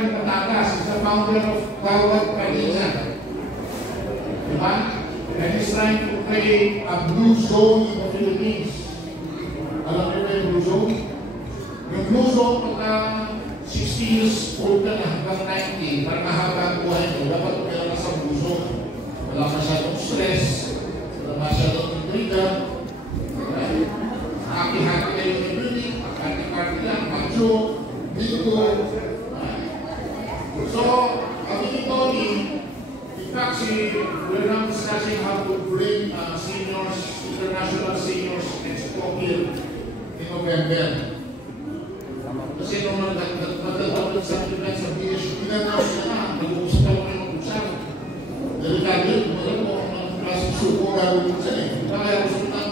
in Batangas. He's the founder of Kawat Kanina. Diba? And he's trying to create a blue zone in the Philippines. Alam niyo ba yung blue zone? Yung blue zone, pagka 60 years old ka na hanggang 90, para mahaba ang buhay mo, dapat meron ka sa blue zone. Wala masyadong stress, wala masyadong intriga. Happy-happy kayo ng building, pagkati-party lang, macho, dito. So, kami ni Tony, in fact, we're now discussing how to bring seniors, international seniors expo here in November. Kasi nung magdadawin sa event sa PSU, pinanaos na, nag-uusap ako ng mag-usap. Delikado yun, wala mo ang klaseng suko gagawin sa kaya gusto nang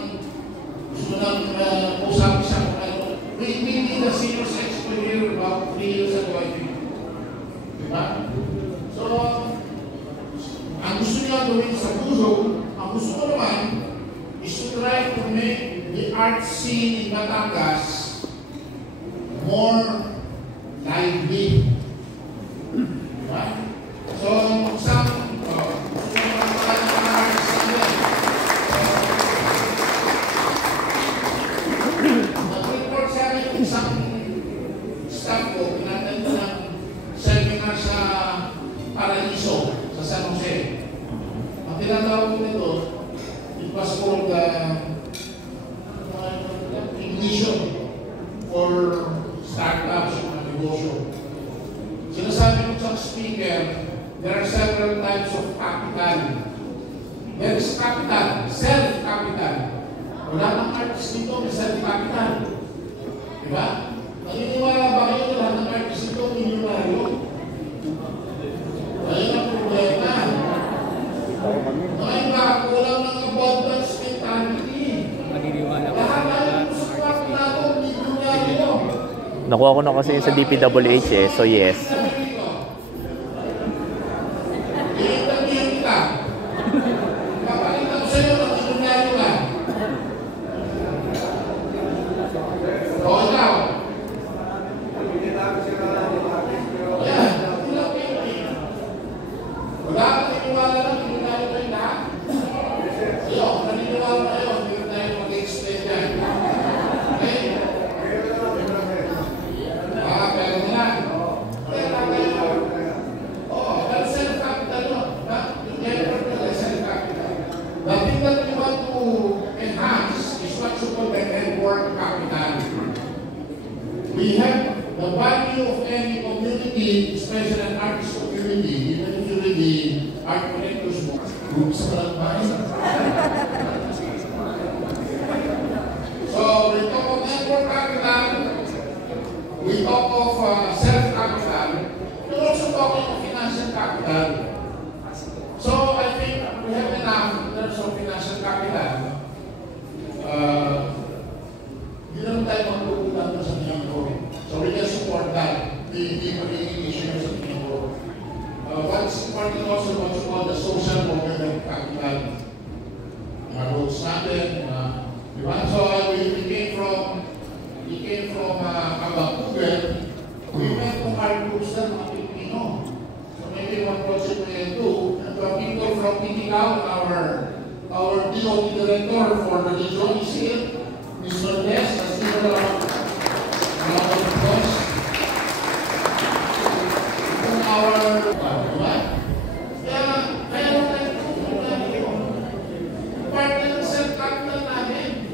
usap siya kung ano. We need a seniors expo here about 3 years ago, I think. Diba? So, ang gusto niya gawin sa puso, ang gusto ko naman is to try to make the art scene in Batangas more lively. Diba? So, some nag-report sa akin isang staff ko, pinatan ko ng seminar sa Paraiso, sa San Jose. Ang tinatawag ko nito, it was called ignition for startups o mga negosyo. Sinasabi ko sa speaker, there are several types of capital. There is capital, self-capital. Wala ng artist dito, may self-capital. Diba? Naniniwala ba kayo na lahat ng artist dito, milyonaryo? Ayun ang problema. Ngayon ba, kulang ng abundance mentality. Lahat ng support na ito, milyonaryo. Nakuha ko na kasi sa DPWH eh, so yes. We have the value of any community, especially an artist community, even if you're in the art collectors groups. So we talk of network capital, we talk of self-capital, we're also talking of financial capital. So I think we have enough in terms of financial capital. Hindi naman tayo magpupunta sa Miyangko. So we can support that, the initiatives of Miyangko. What's important also what you call the social movement capital. Mga roads natin, diba? So we came from Kabakugan, we went to art groups na mga Pilipino. So maybe one project we can do, and the people from Pitigaw, our DOT director for the region is here. Mr. Des, that's the lot of cost. Kaya lang tayo partner ng self-capital namin.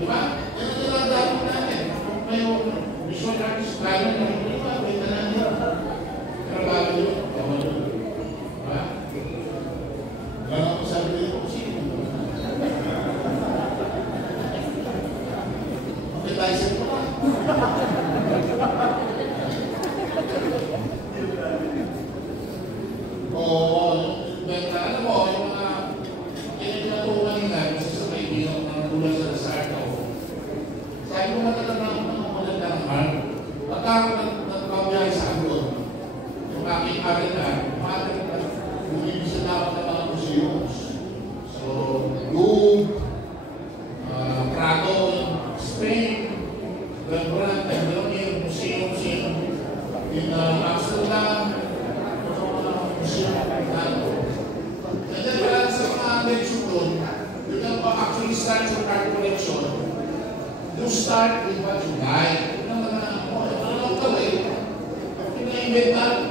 Diba? Yan ang nilagaan natin. Kung kayo visual artist, lalo na rin, diba? Wait na natin. Pero bago yun, tawag yun. Diba? Wala na ako sabi nila kung sino. Tayo mo na. Alam mo, yung mga kinatutunan nila, kasi sa kaibigan ng tulad sa Lasarto, sabi ko matalagang mga magandang heart. Pagka ako nagpabiyahe sa Agod, yung aking arinan, bumibisa na ako ng mga museums. So, Louvre, Prado, Spain, Rembrandt, and Vermeer, museum in Amsterdam. You start with what you like. Ano naman ang kaway? Pag pina-invent